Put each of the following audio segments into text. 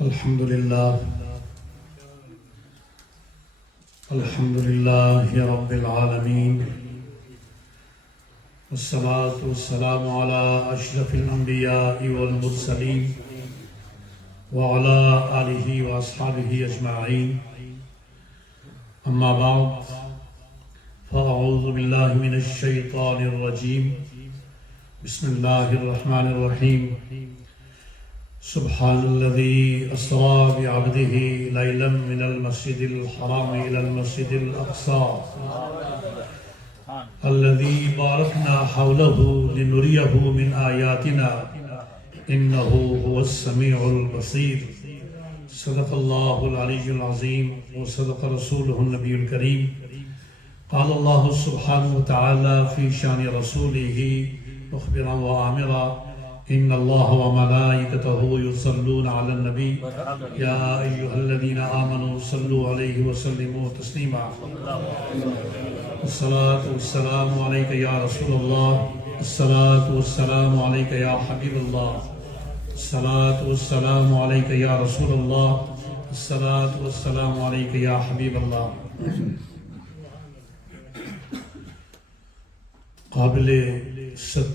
الحمد لله رب العالمين، والصلاة والسلام على أشرف الأنبياء والمرسلين وعلى آله وأصحابه أجمعين. أما بعد، فأعوذ بالله من الشيطان الرجيم. بسم الله الرحمن الرحيم. سبحان الذي أسرى بعبده ليلا من المسجد الحرام إلى المسجد الأقصى الذي باركنا حوله لنريه من آياتنا إنه هو السميع البصير. صدق الله العلي العظيم وصدق رسوله النبي الكريم. قال الله سبحانه وتعالى في شان رسوله مخبرا وآمرا: إن الله وملائكته يصلون على النبي يا أيها الذين آمنوا صلوا عليه وسلموا تسليما. الصلاة والسلام عليك يا رسول الله، الصلاة والسلام عليك يا حبيب الله، الصلاة والسلام عليك يا رسول الله، الصلاة والسلام عليك يا حبيب الله. قابل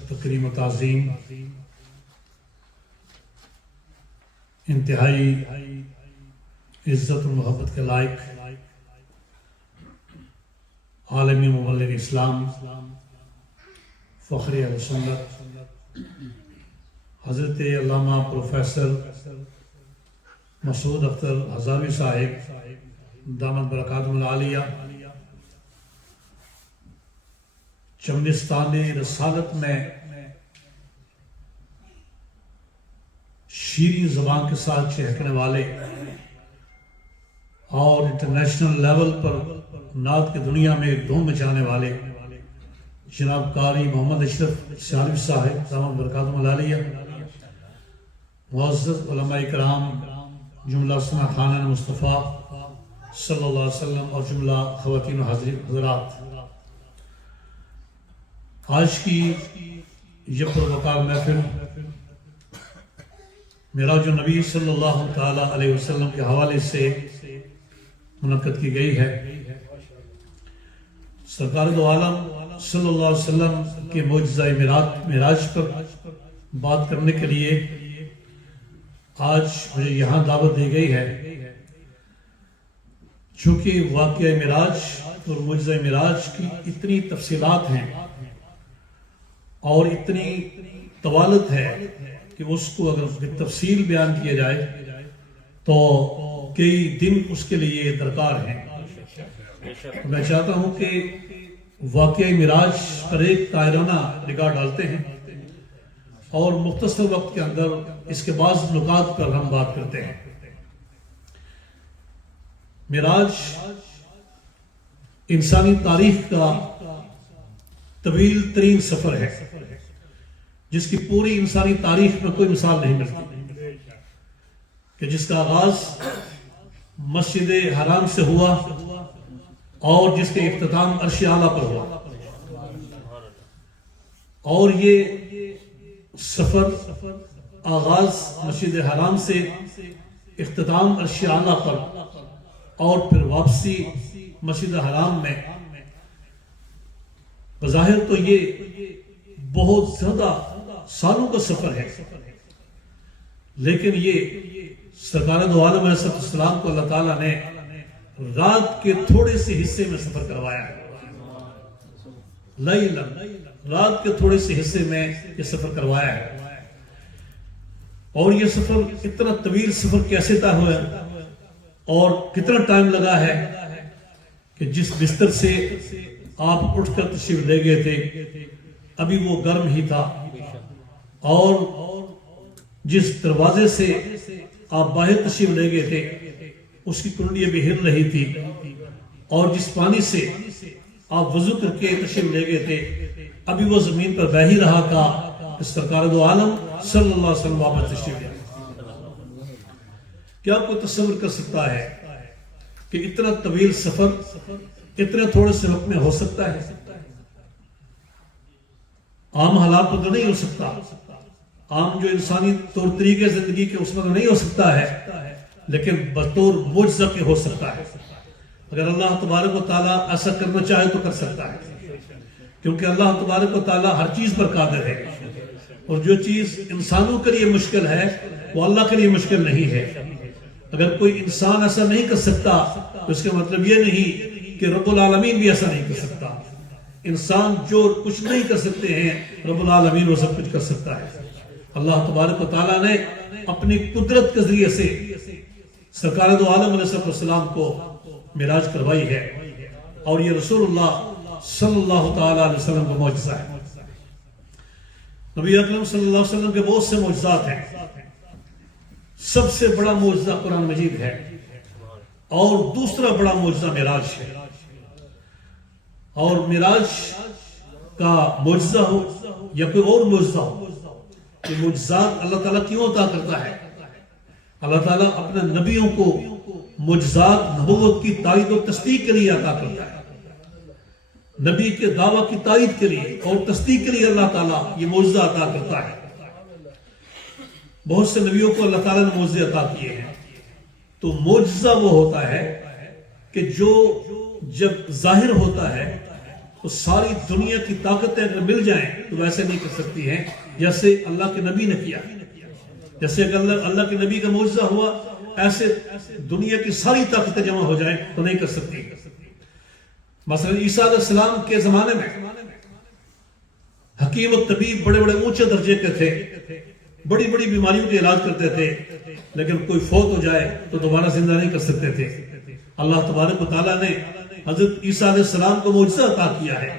تکریم و تعظیم، انتہائی عزت و محبت کے لائق عالمی مبلغ اسلام، فخر اہل سنت، حضرت علامہ پروفیسر مسعود اختر ہزاروی صاحب دامت برکاتہم العالیہ، چمنستان رسالت میں شیریں زبان کے ساتھ چہکنے والے اور انٹرنیشنل لیول پر نعت کی دنیا میں دھوم مچانے والے جناب قاری محمد اشرف سیالوی صاحب دامت برکاتہم العالیہ، معزز علماء کرام، جملہ سنا خانہ مصطفیٰ صلی اللہ علیہ وسلم اور جملہ خواتین و حضرات، آج کی یہ پروقار محفل معراج النبی صلی اللہ تعالیٰ علیہ وسلم کے حوالے سے منعقد کی گئی ہے۔ سرکار دو عالم صلی اللہ علیہ وسلم کے معجزہ معراج پر بات کرنے کے لیے آج مجھے یہاں دعوت دی گئی ہے، چونکہ واقعہ معراج اور معجزہ معراج کی اتنی تفصیلات ہیں اور اتنی طوالت ہے کہ اس کو اگر تفصیل بیان کیا جائے تو کئی دن اس کے لیے درکار ہیں۔ میں چاہتا ہوں کہ واقعہ معراج پر ایک قائرانہ نگاہ ڈالتے ہیں اور مختصر وقت کے اندر اس کے بعض نکات پر ہم بات کرتے ہیں۔ معراج انسانی تاریخ کا طویل ترین سفر ہے جس کی پوری انسانی تاریخ میں کوئی مثال نہیں ملتی، کہ جس کا آغاز مسجد حرام سے ہوا اور جس کے اختتام عرش اعلیٰ پر ہوا، اور یہ سفر آغاز مسجد حرام سے، اختتام عرش اعلیٰ پر، اور پھر واپسی مسجد حرام میں، بظاہر تو یہ بہت زیادہ سالوں کا سفر ہے، لیکن یہ سرکار دو عالم علیہ السلام کو اللہ تعالیٰ نے رات کے تھوڑے سے حصے میں سفر کروایا ہے۔ لیلا، رات کے تھوڑے سے حصے میں یہ سفر کروایا ہے، اور یہ سفر اتنا طویل سفر کیسے طے ہوا ہے اور کتنا ٹائم لگا ہے کہ جس بستر سے آپ اٹھ کر تشریف لے گئے تھے ابھی وہ گرم ہی تھا، اور جس دروازے سے آپ باہر تشریف لے گئے تھے اس کی کنڈی ابھی ہل رہی تھی، اور جس پانی سے آپ وضو کر کے تشریف لے گئے تھے ابھی وہ زمین پر بہہ ہی رہا تھا کہ سرکار دو عالم صلی اللہ علیہ وسلم واپس تشریف لے۔ کیا کوئی تصور کر سکتا ہے کہ اتنا طویل سفر اتنے تھوڑے سے وقت میں ہو سکتا ہے؟ عام حالات پر تو نہیں ہو سکتا، عام جو انسانی طور طریقے زندگی کے اس میں تو نہیں ہو سکتا ہے، لیکن بطور معجزہ کے ہو سکتا ہے۔ اگر اللہ تبارک و تعالیٰ ایسا کرنا چاہے تو کر سکتا ہے، کیونکہ اللہ تبارک و تعالیٰ ہر چیز پر قادر ہے، اور جو چیز انسانوں کے لیے مشکل ہے وہ اللہ کے لیے مشکل نہیں ہے۔ اگر کوئی انسان ایسا نہیں کر سکتا تو اس کا مطلب یہ نہیں کہ رب العالمین بھی ایسا نہیں کر سکتا۔ انسان جو کچھ نہیں کر سکتے ہیں، رب العالمین وہ سب کچھ کر سکتا ہے۔ اللہ تبارک و تعالیٰ نے اپنی قدرت کے ذریعے سے سرکار دو عالم علیہ السلام کو معراج کروائی ہے، اور یہ رسول اللہ صلی اللہ تعالیٰ علیہ وسلم کا معجزہ ہے۔ نبی اکرم صلی اللہ علیہ وسلم کے بہت سے معجزات ہیں، سب سے بڑا معجزہ قرآن مجید ہے، اور دوسرا بڑا معجزہ معراج ہے۔ اور معراج کا معجزہ ہو یا کوئی اور معجزہ ہو، کہ معجزات اللہ تعالیٰ کیوں عطا کرتا ہے؟ اللہ تعالیٰ اپنے نبیوں کو معجزات نبوت کی تائید و تصدیق کے لیے عطا کرتا ہے۔ نبی کے دعویٰ کی تائید کے لیے اور تصدیق کے لیے اللہ تعالیٰ یہ معجزہ عطا کرتا ہے۔ بہت سے نبیوں کو اللہ تعالیٰ نے معجزے عطا کیے ہیں، تو معجزہ وہ ہوتا ہے کہ جو جب ظاہر ہوتا ہے تو ساری دنیا کی طاقتیں اگر مل جائیں تو ویسے نہیں کر سکتی ہیں جیسے اللہ کے نبی نے کیا۔ جیسے اگر اللہ کے نبی کا معجزہ ہوا، ایسے دنیا کی ساری طاقتیں جمع ہو جائیں تو نہیں کر سکتی۔ مثلا عیسیٰ علیہ السلام کے زمانے میں حکیم و طبیب بڑے بڑے اونچے درجے کے تھے، بڑی بڑی بیماریوں کے علاج کرتے تھے، لیکن کوئی فوت ہو جائے تو دوبارہ زندہ نہیں کر سکتے تھے۔ اللہ تبارک و تعالیٰ نے حضرت عیسیٰ علیہ السلام کو معجزہ عطا کیا ہے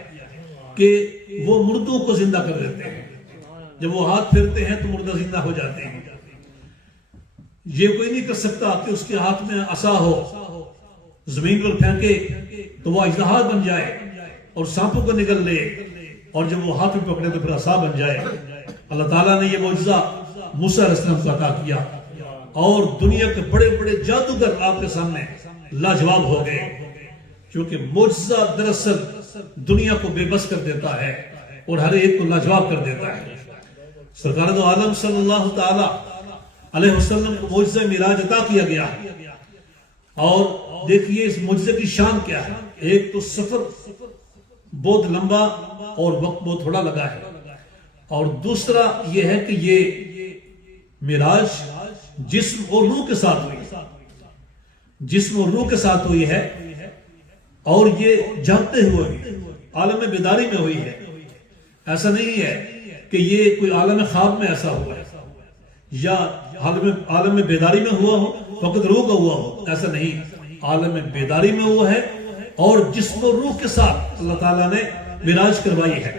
کہ وہ مردوں کو زندہ کر دیتے ہیں۔ جب وہ ہاتھ پھیرتے ہیں تو مردہ زندہ ہو جاتے ہیں۔ یہ کوئی نہیں کر سکتا کہ اس کے ہاتھ میں عصا ہو، زمین پر پھینکے تو وہ اژدہا بن جائے اور سانپوں کو نگل لے، اور جب وہ ہاتھ میں پکڑے تو پھر عصا بن جائے۔ اللہ تعالیٰ نے یہ معجزہ موسیٰ علیہ السلام کو عطا کیا، اور دنیا کے بڑے بڑے جادوگر آپ کے سامنے لاجواب ہو گئے، کیونکہ معجزہ دراصل دنیا کو بے بس کر دیتا ہے اور ہر ایک کو لاجواب کر دیتا ہے۔ سرکار دو عالم صلی اللہ تعالی علیہ وسلم کو معجزہ معراج عطا کیا گیا، اور دیکھیے اس معجزے کی شان کیا ہے۔ ایک تو سفر بہت لمبا اور وقت بہت تھوڑا لگا ہے، اور دوسرا یہ ہے کہ یہ معراج جسم اور روح کے ساتھ ہوئی، جسم اور روح کے ساتھ ہوئی ہے، اور یہ جاگتے ہوئے عالم بیداری میں ہوئی ہے۔ ایسا نہیں ہے کہ یہ کوئی عالم خواب میں ایسا ہوا ہے یا عالم بیداری میں ہوا ہو فقط روح کا ہوا ہو، ایسا نہیں، عالم بیداری میں ہوا ہے اور جسم و روح کے ساتھ اللہ تعالیٰ نے معراج کروائی ہے،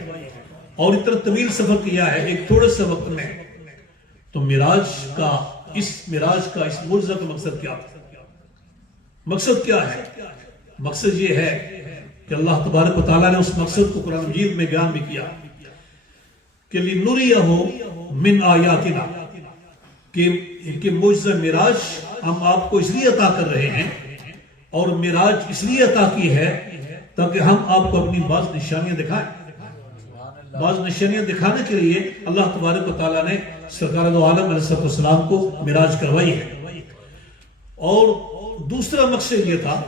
اور اتنا طویل سفر کیا ہے ایک تھوڑے سے وقت میں۔ تو اس معراج کا اس معجزہ کا مقصد کیا ہے؟ مقصد کیا ہے؟ مقصد یہ ہے کہ اللہ تبارک و تعالیٰ نے اس مقصد کو قرآن مجید میں بیان بھی کیا کہ لِنُرِيَهُ مِنْ آیَاتِنَا، کہ معجزہ معراج ہم آپ کو اس لیے عطا کر رہے ہیں، اور معراج اس لیے عطا کی ہے تاکہ ہم آپ کو اپنی بعض نشانیاں دکھائیں۔ بعض نشانیاں دکھانے کے لیے اللہ تبارک و تعالیٰ نے سرکار دو عالم علیہ السلام کو معراج کروائی ہے۔ اور دوسرا مقصد یہ تھا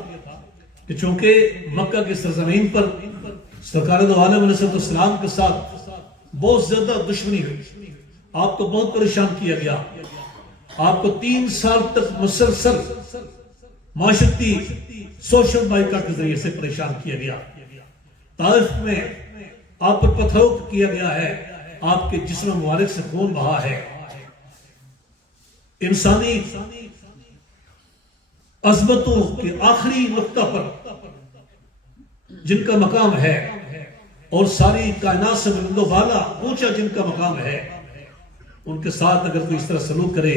کہ چونکہ مکہ کی سرزمین پر سرکار دو عالم علیہ السلام کے ساتھ بہت زیادہ دشمنی ہوئی، آپ کو بہت پریشان کیا گیا، آپ کو 3 سال تک مسلسل معاشرتی سوشل بائیکاٹ کے ذریعے سے پریشان کیا گیا۔ طائف میں آپ پر پتھروں کیا گیا ہے، آپ کے جسم مبارک سے خون بہا ہے۔ انسانی عظمتوں کے آخری نقطہ پر جن کا مقام ہے، اور ساری کائنات سے بلند و بالا اونچا جن کا مقام ہے، ان کے ساتھ اگر کوئی اس طرح سلوک کرے،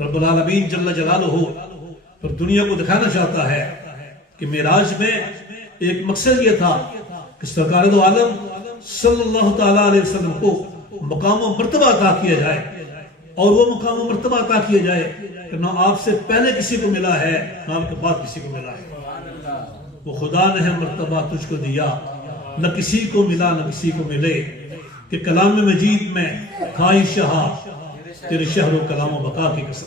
رب العالمین جل جلالہ پر دنیا کو دکھانا چاہتا ہے کہ معراج میں ایک مقصد یہ تھا کہ سرکار دو عالم صلی اللہ تعالیٰ علیہ وسلم کو مقام و مرتبہ عطا کیا جائے، اور وہ مقام و مرتبہ عطا کیا جائے کہ نہ آپ سے پہلے کسی کو ملا ہے نہ آپ کے بعد کسی کو ملا ہے۔ وہ خدا نے مرتبہ تجھ کو دیا، نہ کسی کو ملا نہ کسی کو ملے، کہ کلام مجید میں کھائی شہا تیرے شہر و کلام و بقا کی قسم.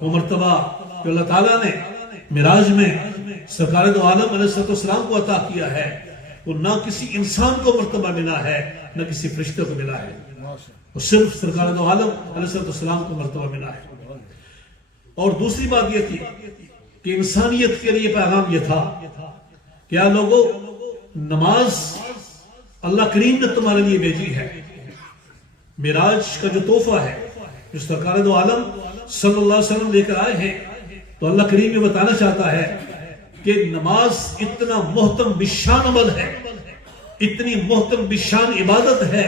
وہ مرتبہ جو اللہ تعالیٰ نے معراج میں سرکار دو عالم علیہ السلام کو عطا کیا ہے وہ نہ کسی انسان کو مرتبہ ملا ہے نہ کسی فرشتے کو ملا ہے، وہ صرف سرکار دو عالم علیہ السلام کو مرتبہ ملا ہے. اور دوسری بات یہ تھی کہ انسانیت کے لیے پیغام یہ تھا کہ یا لوگوں، نماز اللہ کریم نے تمہارے لیے بھیجی ہے. معراج کا جو تحفہ ہے جو سرکار دو عالم صلی اللہ علیہ وسلم لے کر آئے ہیں، تو اللہ کریم یہ بتانا چاہتا ہے کہ نماز اتنا محترم بشان عمل ہے، اتنی محترم بشان عبادت ہے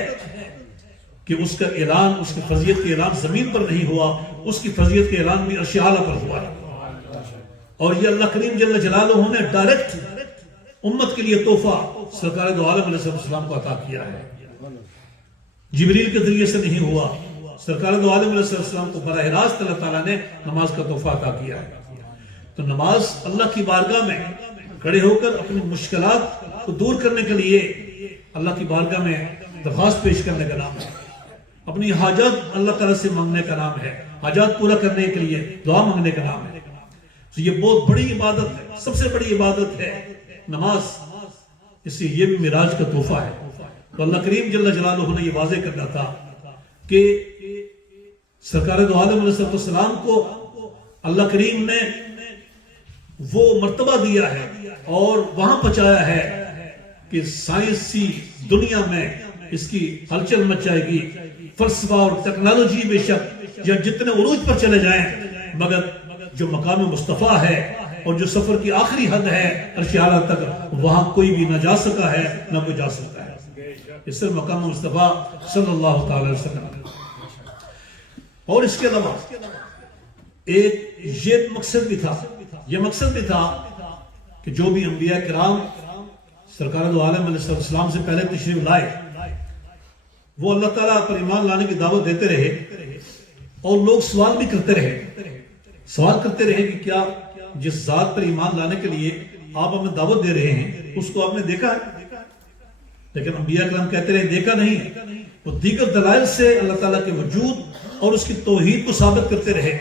کہ اس کا اعلان، اس کی فضیلت کا اعلان زمین پر نہیں ہوا، اس کی فضیلت کا اعلان بھی عرش اعلیٰ پر ہوا ہے. اور یہ اللہ کریم جل جلالہ نے ڈائریکٹ امت کے لیے تحفہ سرکار دو عالم علیہ السلام کو عطا کیا ہے. جبریل کے ذریعے سے نہیں ہوا، سرکار دو عالم علیہ السلام کو براہ راست اللہ تعالیٰ نے نماز کا تحفہ عطا کیا ہے. تو نماز اللہ کی بارگاہ میں کھڑے ہو کر اپنی مشکلات کو دور کرنے کے لیے اللہ کی بارگاہ میں درخواست پیش کرنے کا نام ہے، اپنی حاجات اللہ تعالیٰ سے مانگنے کا نام ہے، حاجات پورا کرنے کے لیے دعا مانگنے کا نام ہے. تو یہ بہت بڑی عبادت ہے، سب سے بڑی عبادت ہے نماز، اس لیے یہ بھی معراج کا تحفہ ہے. تو اللہ کریم جل جلالہ نے یہ واضح کرنا تھا کہ سرکار دو عالم علیہ السلام کو اللہ کریم نے وہ مرتبہ دیا ہے اور وہاں پہنچایا ہے کہ سائنسی دنیا میں اس کی ہلچل مچ جائے گی. فلسفہ اور ٹیکنالوجی بے شک یا جتنے عروج پر چلے جائیں، مگر جو مقام مصطفیٰ ہے اور جو سفر کی آخری حد ہے عرش اعلیٰ تک، وہاں کوئی بھی نہ جا سکا ہے نہ کوئی جا سکتا ہے. اس سے مقام مصطفیٰ صلی اللہ تعالی وسلم. اور اس کے علاوہ ایک یہ مقصد بھی تھا، یہ مقصد بھی تھا کہ جو بھی انبیاء کرام سرکار دو عالم علیہ السلام سے پہلے تشریف لائے وہ اللہ تعالیٰ پر ایمان لانے کی دعوت دیتے رہے، اور لوگ سوال بھی کرتے رہے کہ کیا جس ذات پر ایمان لانے کے لیے آپ ہمیں دعوت دے رہے ہیں اس کو آپ نے دیکھا ہے؟ لیکن انبیاء کرام کہتے رہے دیکھا نہیں. وہ دیگر دلائل سے اللہ تعالیٰ کے وجود اور اس کی توحید کو ثابت کرتے رہے،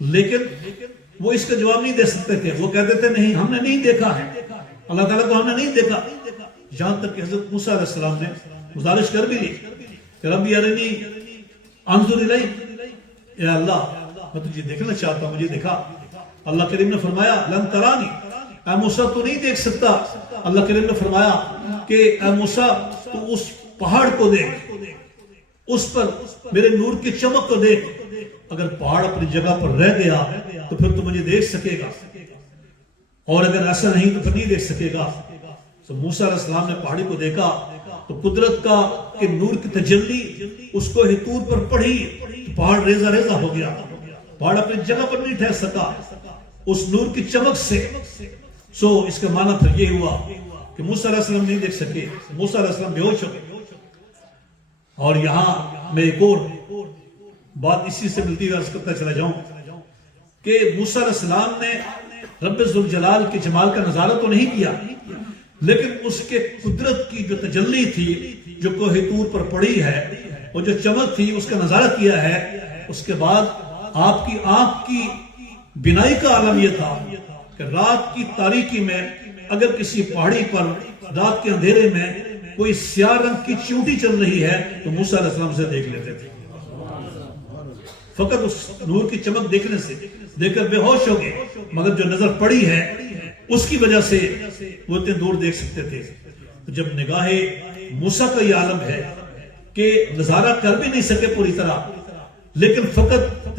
لیکن وہ اس کا جواب نہیں دے سکتے تھے. وہ کہتے تھے نہیں، ہم نے نہیں دیکھا ہے، اللہ تعالیٰ کو ہم نے نہیں دیکھا. جہاں تک کہ حضرت موسیٰ علیہ السلام نے گزارش کر بھی لی کہ ربی ارنی انظر الیک، اے اللہ میں تجھے دیکھنا چاہتا ہوں، مجھے دکھا. اللہ کریم نے فرمایا لن ترانی، اے موسیٰ تو نہیں دیکھ سکتا. اللہ کریم نے فرمایا کہ اے موسیٰ تو اس پہاڑ کو دیکھ، اس پر میرے نور کی چمک کو دیکھ. اگر پہاڑ اپنی جگہ پر رہ گیا تو پھر تو مجھے دیکھ سکے گا، اور اگر ایسا نہیں تو پھر نہیں دیکھ سکے گا. تو موسیٰ علیہ السلام نے پہاڑی کو دیکھا تو قدرت کا کہ نور کی تجلی اس کو ہتور پر پڑھی تو پہاڑ ریزہ ریزہ ہو گیا. پہاڑ اپنی جگہ پر نہیں ٹھہر سکا اس نور کی چمک سے. سو اس کا معنی پھر یہ ہوا کہ موسیٰ علیہ السلام نہیں دیکھ سکے، موسیٰ علیہ السلام بے ہوش ہو گئے. اور یہاں میں ایک اور بات اسی سے ملتی ہوئی عرض کرتا چلا جاؤں کہ موسیٰ علیہ السلام نے رب ذوالجلال کے جمال کا نظارہ تو نہیں کیا، لیکن اس کے قدرت کی جو تجلی تھی جو کوہ طور پر پڑی ہے، وہ جو چمک تھی اس کا نظارہ کیا ہے. اس کے بعد آپ کی آنکھ کی بینائی کا عالم یہ تھا کہ رات کی تاریکی میں اگر کسی پہاڑی پر رات کے اندھیرے میں کوئی سیاہ رنگ کی چیونٹی چل رہی ہے تو موسیٰ علیہ السلام سے دیکھ لیتے تھے. فقط اس نور کی چمک دیکھنے سے دیکھ کر بے ہوش ہو گئے، مگر جو نظر پڑی ہے اس کی وجہ سے وہ اتنے دور دیکھ سکتے تھے. تو جب نگاہ موسیٰ کا یہ عالم ہے کہ نظارہ کر بھی نہیں سکے پوری طرح، لیکن فقط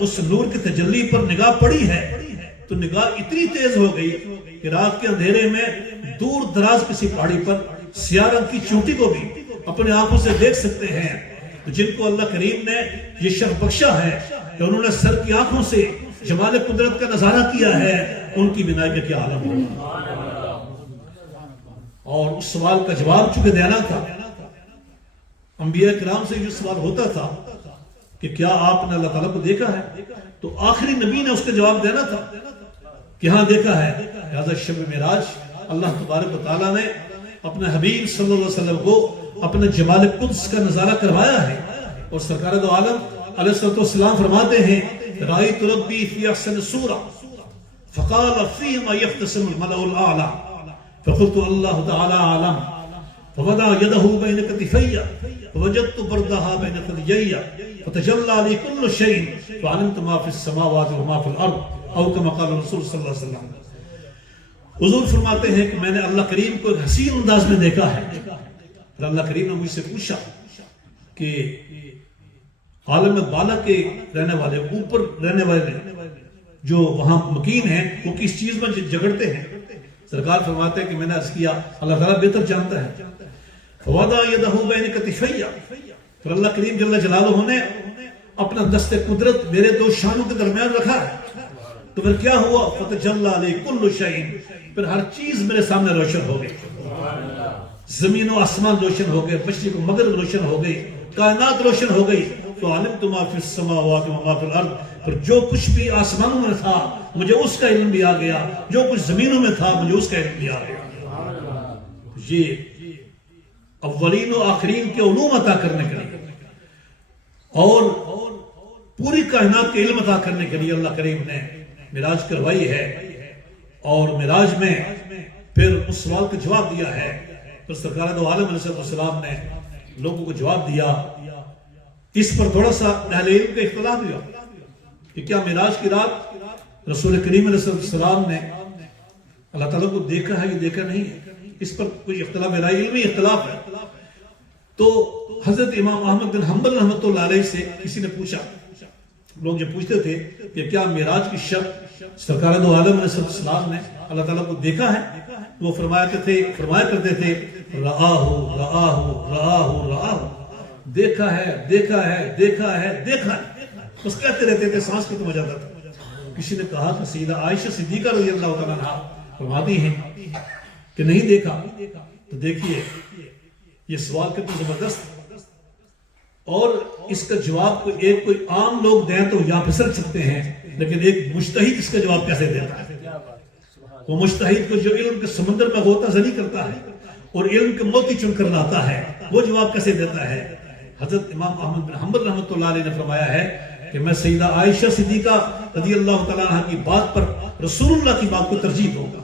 اس نور کی تجلی پر نگاہ پڑی ہے تو نگاہ اتنی تیز ہو گئی کہ رات کے اندھیرے میں دور دراز کسی پہاڑی پر سیاہ رنگ کی چوٹی کو بھی اپنے آنکھوں سے دیکھ سکتے ہیں. تو جن کو اللہ کریم نے یہ شرف بخشا ہے کہ انہوں نے سر کی آنکھوں سے جمال قدرت کا نظارہ کیا ہے، ان کی بینائی کا کیا عالم ہوگا. اور اس سوال کا جواب چونکہ دینا تھا، انبیاء کرام سے یہ سوال ہوتا تھا کہ کیا آپ نے اللہ تعالیٰ کو دیکھا ہے، تو آخری نبی نے اس کا جواب دینا تھا کہ ہاں دیکھا ہے. لہذا شب معراج اللہ تبارک و تعالیٰ نے اپنے حبیب صلی اللہ علیہ وسلم کو اپنے جمال قدس کا نظارہ کروایا ہے. اور سرکار دو عالم علیہ الصلوۃ والسلام فرماتے ہیں رأیت ربی فی احسن صورہ فقال فیما یختصم الملأ الاعلی فقلت اللہ تعالی عالم فوضع يده بين كتفي فوجدت بردها بين ثديي فتجلى لي كل شيء فعلمت ما في السماوات وما في الارض او كما قال الرسول صلی اللہ علیہ وسلم. حضور فرماتے ہیں کہ میں نے اللہ کریم کو ایک حسین انداز میں دیکھا ہے. اور اللہ کریم نے مجھ سے پوچھا کہ عالم بالا کے رہنے والے اوپر رہنے والے جو وہاں مکین ہیں وہ کس چیز میں جگڑتے ہیں. سرکار فرماتے ہیں کہ میں نے عرض کیا اللہ تعالیٰ بہتر جانتا ہے. فوضع يده بين كتفي پھر اللہ کریم جل جلالہ نے اپنا دست قدرت میرے دو شانوں کے درمیان رکھا ہے. تو پھر کیا ہوا فتجلى لي كل شيء پھر ہر چیز میرے سامنے روشن ہو گئی. زمین و آسمان روشن ہو گئے, مشرق و مغرب روشن ہو گئی, کائنات روشن ہو گئی. تو علمت ما في السماوات وما في الارض پر جو کچھ بھی آسمانوں میں تھا مجھے اس کا علم بھی آ گیا, جو کچھ زمینوں میں تھا مجھے اس کا علم بھی آ گیا. یہ اولین و آخرین کے علوم عطا کرنے کے لیے اور پوری کائنات کے علم عطا کرنے کے لیے اللہ کریم نے معراج کروائی ہے. اور معراج میں پھر اس سوال کا جواب دیا ہے. پھر سرکار دو عالم علیہ السلام نے لوگوں کو جواب دیا. اس پر تھوڑا سا اہل علم کا اختلاف ہوا کہ کیا معراج کی رات رسول کریم علیہ السلام نے اللہ تعالیٰ کو دیکھا ہے یا دیکھا نہیں ہے. اس پر کوئی اختلاف رائے علمی اختلاف ہے. تو حضرت امام احمد بن حنبل رحمۃ اللہ علیہ سے کسی نے پوچھا, لوگ جو پوچھتے تھے کہ کیا معراج کی شب سرکار دو عالم علیہ السلام نے اللہ تعالیٰ کو دیکھا ہے, وہ فرمایا کرتے تھے رآہ رآہ رآہ رآہ دیکھا ہے دیکھا ہے دیکھا ہے دیکھا ہے. بس کہتے رہتے تھے, سانس ختم ہو جاتا تھا. کسی نے کہا کہ سیدہ عائشہ صدیقہ رضی اللہ تعالیٰ عنہا فرماتی ہیں کہ نہیں دیکھا. تو دیکھیے یہ سوال کتنا زبردست, اور اس کا جواب کوئی عام لوگ دیں تو یہاں پھسل سکتے ہیں, لیکن ایک مجتہد اس کا جواب کیسے دیتا ہے. وہ مجتہد کو جو علم کے سمندر میں غوطہ زنی کرتا ہے اور علم کے موتی چن کر لاتا ہے, وہ جواب کیسے دیتا ہے. حضرت امام احمد بن حنبل رحمۃ اللہ علیہ نے فرمایا ہے کہ میں سیدہ عائشہ صدیقہ رضی اللہ تعالیٰ عنہ کی بات پر رسول اللہ کی بات کو ترجیح دوں گا,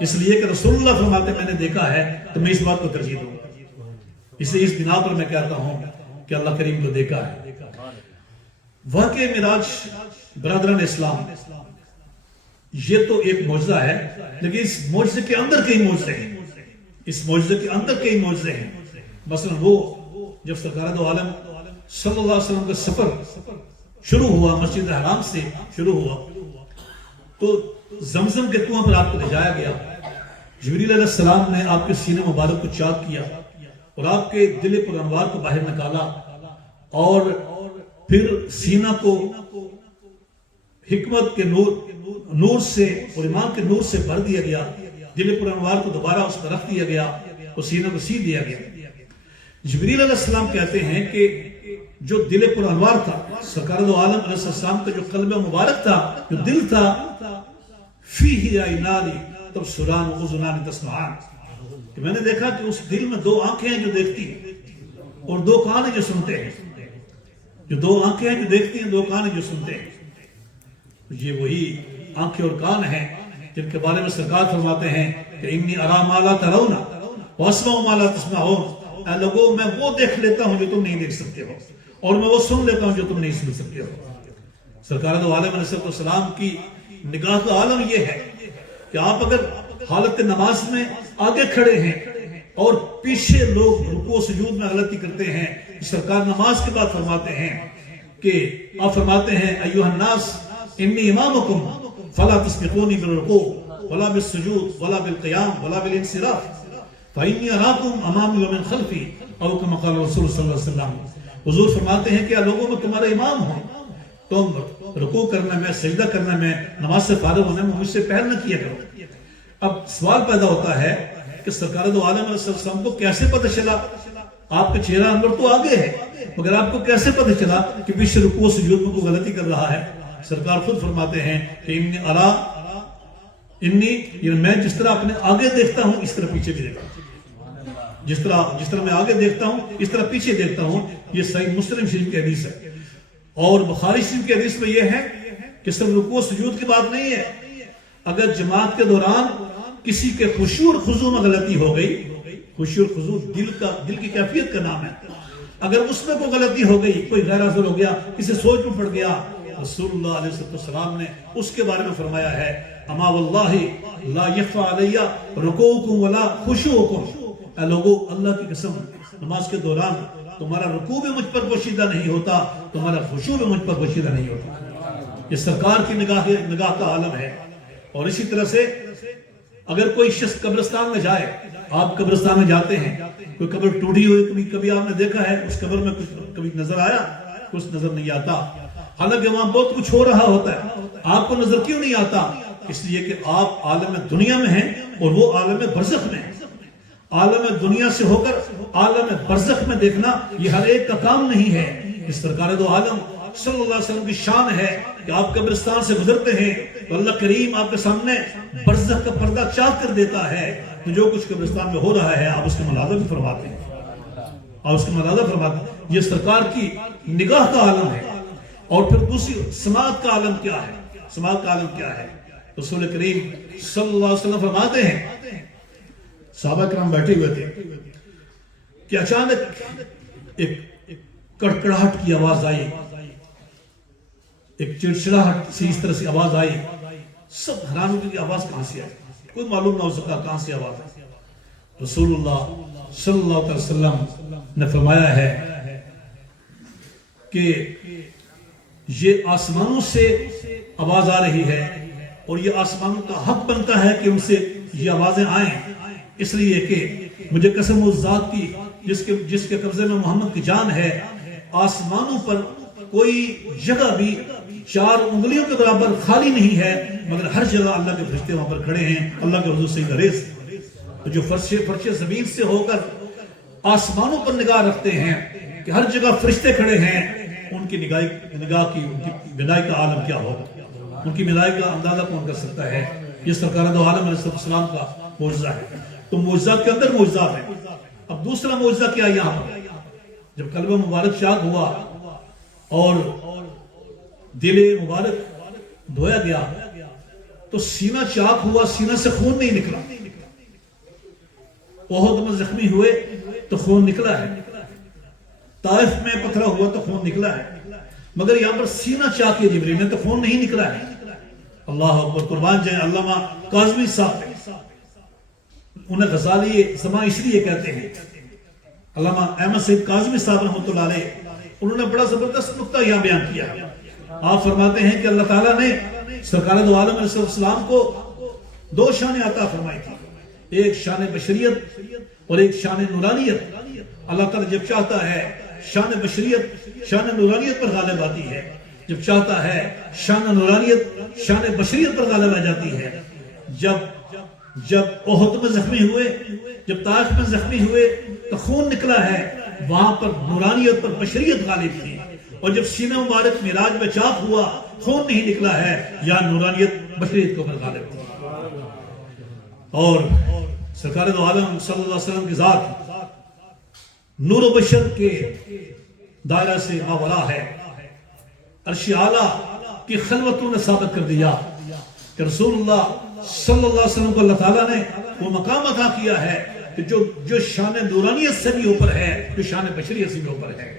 اس لیے کہ رسول اللہ فرماتے میں نے دیکھا ہے تو میں اس بات کو ترجیح دوں گا. اس لیے اس بنا پر میں کہتا ہوں کہ اللہ کریم کو دیکھا ہے. واقع معراج برادران اسلام یہ تو ایک معجزہ ہے, لیکن اس معجزے کے اندر کئی معجزے ہیں. اس معجزے کے اندر کئی معجزے ہیں. مثلا وہ جب سرکار دو عالم صلی اللہ علیہ وسلم کا سفر شروع ہوا, مسجد حرام سے شروع ہوا, تو زمزم کے کنواں پر آپ کو لے جایا گیا. جبریل علیہ السلام نے آپ کے سینے مبارک کو چاک کیا اور آپ کے دل پر انوار کو باہر نکالا, اور پھر سینہ کو حکمت کے نور سے اور ایمان کے نور سے بھر دیا گیا. دل پر انوار کو دوبارہ اس پر رکھ دیا گیا اور سینہ کو سی دیا گیا. جبریل علیہ السلام کہتے ہیں کہ جو دل پر انوار تھا, سرکار دو عالم علیہ السلام کا جو قلب مبارک تھا, جو دل تھا, فیہ عینان تبصران واذنان تسمعان, کہ میں نے دیکھا کہ اس دل میں دو آنکھیں ہیں جو دیکھتی ہیں اور دو کان ہیں جو سنتے ہیں. جو دو آنکھیں ہیں جو دیکھتی ہیں, دو کان ہیں جو سنتے ہیں. یہ وہی آنکھیں اور کان ہیں جن کے بارے میں سرکار فرماتے ہیں کہ انی ارا ما لا ترون واسمع ما لا تسمعون. اے لوگوں, میں وہ دیکھ لیتا ہوں جو تم نہیں دیکھ سکتے ہو, اور میں وہ سن لیتا ہوں جو تم نہیں سن سکتے ہو. سرکار دو عالم علیہ السلام کی نگاہ کا عالم یہ ہے کہ آپ اگر حالت نماز میں آگے کھڑے ہیں اور پیچھے لوگ رکوع سجود میں غلطی کرتے ہیں, سرکار نماز کے بعد فرماتے ہیں کہ آپ فرماتے ہیں ایھا الناس انی امامکم فلا تسبقونی بالرکوع ولا بالسجود ولا بالقیام ولا بالانصراف فإنی اراکم امامی ومن خلفی او کما قال رسول صلی اللہ علیہ وسلم. حضور فرماتے ہیں کہ لوگوں میں تمہارا امام ہوں, تم رکوع کرنے میں, سجدہ کرنے میں, نماز سے فارغ ہونے میں مجھ سے پہل نہ کیا کرو. اب سوال پیدا ہوتا ہے کہ سرکار دو عالم علیہ السلام کو کیسے پتہ چلا, آپ کا چہرہ انور تو آگے ہے, مگر آپ کو کیسے پتہ چلا کہ پیچھے رکوع سجود میں کوئی غلطی کر رہا ہے. سرکار خود فرماتے ہیں کہ میں جس طرح اپنے آگے دیکھتا ہوں اس طرح پیچھے بھی دیکھتا ہوں. جس طرح میں آگے دیکھتا ہوں اس طرح پیچھے دیکھتا ہوں. یہ صحیح مسلم شریف کی حدیث ہے. اور بخاری شریف کی حدیث میں یہ ہے کہ صرف رکوع سجود کی بات نہیں ہے. اگر جماعت کے دوران کسی کے خشوع اور خضوع میں غلطی ہو گئی، خشوع اور خضوع دل کی کیفیت کا نام ہے، اگر اس میں کوئی غلطی ہو گئی، کوئی غیر حاضر ہو گیا، کسی سوچ میں پڑ گیا، رسول اللہ علیہ السلام نے اس کے بارے میں فرمایا ہے اما واللہ لا یخفی علی رکوعکم ولا خشوعکم. اے لوگو، اللہ کی قسم نماز کے دوران تمہارا رکوع بھی مجھ پر پوشیدہ نہیں ہوتا، تمہارا خشوع بھی مجھ پر پوشیدہ نہیں ہوتا. یہ سرکار کی نگاہ کا عالم ہے. اور اسی طرح سے اگر کوئی شخص قبرستان میں جائے، آپ قبرستان میں جاتے ہیں، کوئی قبر ٹوٹی ہوئی کبھی آپ نے دیکھا ہے اس قبر میں کچھ کبھی نظر آیا؟ کچھ نظر نہیں آتا. حالانکہ وہاں بہت کچھ ہو رہا ہوتا ہے، آپ کو نظر کیوں نہیں آتا؟ اس لیے کہ آپ عالم دنیا میں ہیں اور وہ عالم برزخ میں ہیں. عالم دنیا سے ہو کر عالم برزخ میں دیکھنا یہ ہر ایک کا کام نہیں ہے. اس سرکار دو عالم صلی اللہ علیہ وسلم کی شان ہے کہ آپ قبرستان سے گزرتے ہیں تو اللہ کریم آپ کے سامنے برزخ کا پردہ چاک کر دیتا ہے. تو جو کچھ قبرستان میں ہو رہا ہے آپ اس کے ملاحظہ بھی فرماتے ہیں، آپ اس کے ملاحظہ فرماتے ہیں. یہ سرکار کی نگاہ کا عالم ہے. اور پھر دوسری سماعت کا عالم کیا ہے؟ سماعت کا عالم کیا ہے؟ رسول کریم صلی اللہ علیہ وسلم فرماتے ہیں، صحابہ کرام بیٹھے ہوئے تھے کہ اچانک ایک کڑکڑاہٹ کی آواز آئی، ایک چڑچڑاہٹ سی اس طرح سے آواز آئی. سب حیران ہو گئے کہ آواز کہاں سے آئی، کوئی معلوم نہ ہو سکا کہاں سے آواز آئی. رسول اللہ صلی اللہ علیہ وسلم نے فرمایا ہے کہ یہ آسمانوں سے آواز آ رہی ہے اور یہ آسمانوں کا حق بنتا ہے کہ ان سے یہ آوازیں آئیں، اس لیے کہ مجھے قسم اس ذات کی جس کے قبضے میں محمد کی جان ہے، آسمانوں پر کوئی جگہ بھی 4 انگلیوں کے برابر خالی نہیں ہے، مگر ہر جگہ اللہ کے فرشتے وہاں پر کھڑے ہیں، اللہ کے حضور سے گریز. تو جو فرشتے زمین سے ہو کر آسمانوں پر نگاہ رکھتے ہیں کہ ہر جگہ فرشتے کھڑے ہیں، ان کی نگاہ کی ان کی بینائی کا عالم کیا ہوگا، ان کی بینائی کا اندازہ کون کر سکتا ہے. یہ سرکار دو عالم علیہ السلام کا معجزہ ہے. تو معجزات کے اندر معجزات ہیں. اب دوسرا معجزہ کیا یہاں پر؟ جب قلب مبارک چاک ہوا اور دل مبارک دھویا گیا تو سینہ چاک ہوا، سینہ سے خون نہیں نکلا. احد میں زخمی ہوئے تو خون نکلا ہے، طائف میں پتھرا ہوا تو خون نکلا ہے، مگر یہاں پر سینہ چاک ہے جبریل میں تو خون نہیں نکلا ہے. اللہ اکبر، قربان جائیں علامہ کاظمی صاحب، انہیں غزالی سما اس لیے کہتے ہیں. علامہ احمد سید کاظمی صاحب رحمۃ اللہ علیہ، انہوں نے بڑا زبردست نقطہ یہاں بیان کیا. آپ فرماتے ہیں کہ اللہ تعالیٰ نے سرکار دو عالم علیہ السلام کو 2 شان عطا فرمائی تھی، ایک شان بشریت اور ایک شان نورانیت. اللہ تعالیٰ جب چاہتا ہے شان بشریت شان نورانیت پر غالب آتی ہے، جب چاہتا ہے شان نورانیت شان بشریت پر غالب آ جاتی ہے. جب احد میں زخمی ہوئے، جب طائف میں زخمی ہوئے تو خون نکلا ہے، وہاں پر نورانیت پر بشریت غالب تھی. اور جب سینہ مبارک معراج میں چاک ہوا، خون نہیں نکلا ہے، یا نورانیت بشریت کو پر غالب تھی. اور سرکار دو عالم صلی اللہ علیہ وسلم کی ذات نور و بشر کے دائرہ سے ماولا ہے. عرش اعلیٰ کی خلوتوں نے ثابت کر دیا کہ رسول اللہ صلی اللہ علیہ وسلم کو اللہ تعالیٰ نے وہ مقام عطا کیا ہے کہ جو شان نورانیت سے بھی اوپر ہے، جو شان بشریت سے بھی اوپر ہے.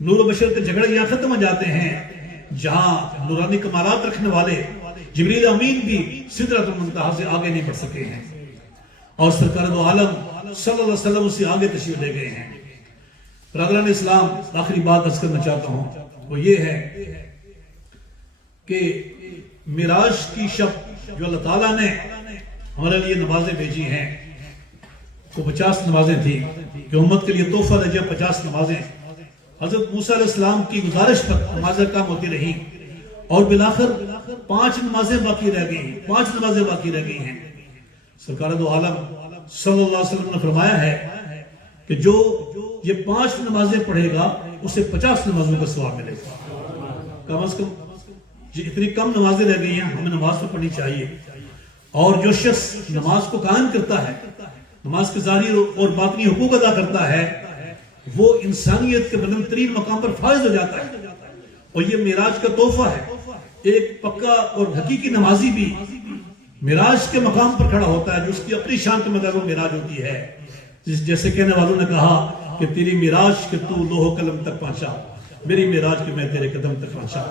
نور و بشر کے جھگڑے یہاں ختم ہو جاتے ہیں جہاں نورانی کمالات رکھنے والے جبریل امین بھی سدرۃ المنتہا سے آگے نہیں بڑھ سکے ہیں، اور سرکار دو عالم صلی اللہ علیہ وسلم اس سے آگے تشریف لے گئے ہیں. برادران اسلام، آخری بات عرض کرنا چاہتا ہوں وہ یہ ہے کہ معراج کی شب جو اللہ تعالیٰ نے ہمارے لیے نمازیں بھیجی ہیں، وہ 50 نمازیں تھیں کہ امت کے لیے تحفہ دے جائے. 50 نمازیں حضرت موسیٰ علیہ السلام کی گزارش پر نمازیں کام ہوتی رہی، اور بلاخر 5 نمازیں باقی رہ گئی ہیں. 5 نمازیں باقی رہ گئی ہیں. سرکار دو عالم صلی اللہ علیہ وسلم نے فرمایا ہے کہ جو یہ 5 نمازیں پڑھے گا اسے 50 نمازوں کا ثواب ملے گا. کم از کم اتنی کم نمازیں رہ گئی ہیں، ہمیں نماز تو پڑھنی چاہیے. اور جو شخص نماز کو قائم کرتا ہے نماز کے ظاہری اور باطنی حقوق ادا کرتا ہے، وہ انسانیت کے بلند ترین مقام پر فائز ہو جاتا ہے۔ اور یہ معراج کا تحفہ ہے۔ ایک پکا اور حقیقی نمازی بھی معراج کے مقام پر کھڑا ہوتا ہے، جو اس کی اپنی شان کے مطابق وہ معراج ہوتی ہے۔ جیسے کہنے والوں نے کہا کہ تیری معراج کہ تو لوح و قلم تک پہنچا، میری معراج کہ میں تیرے قدم تک پہنچا۔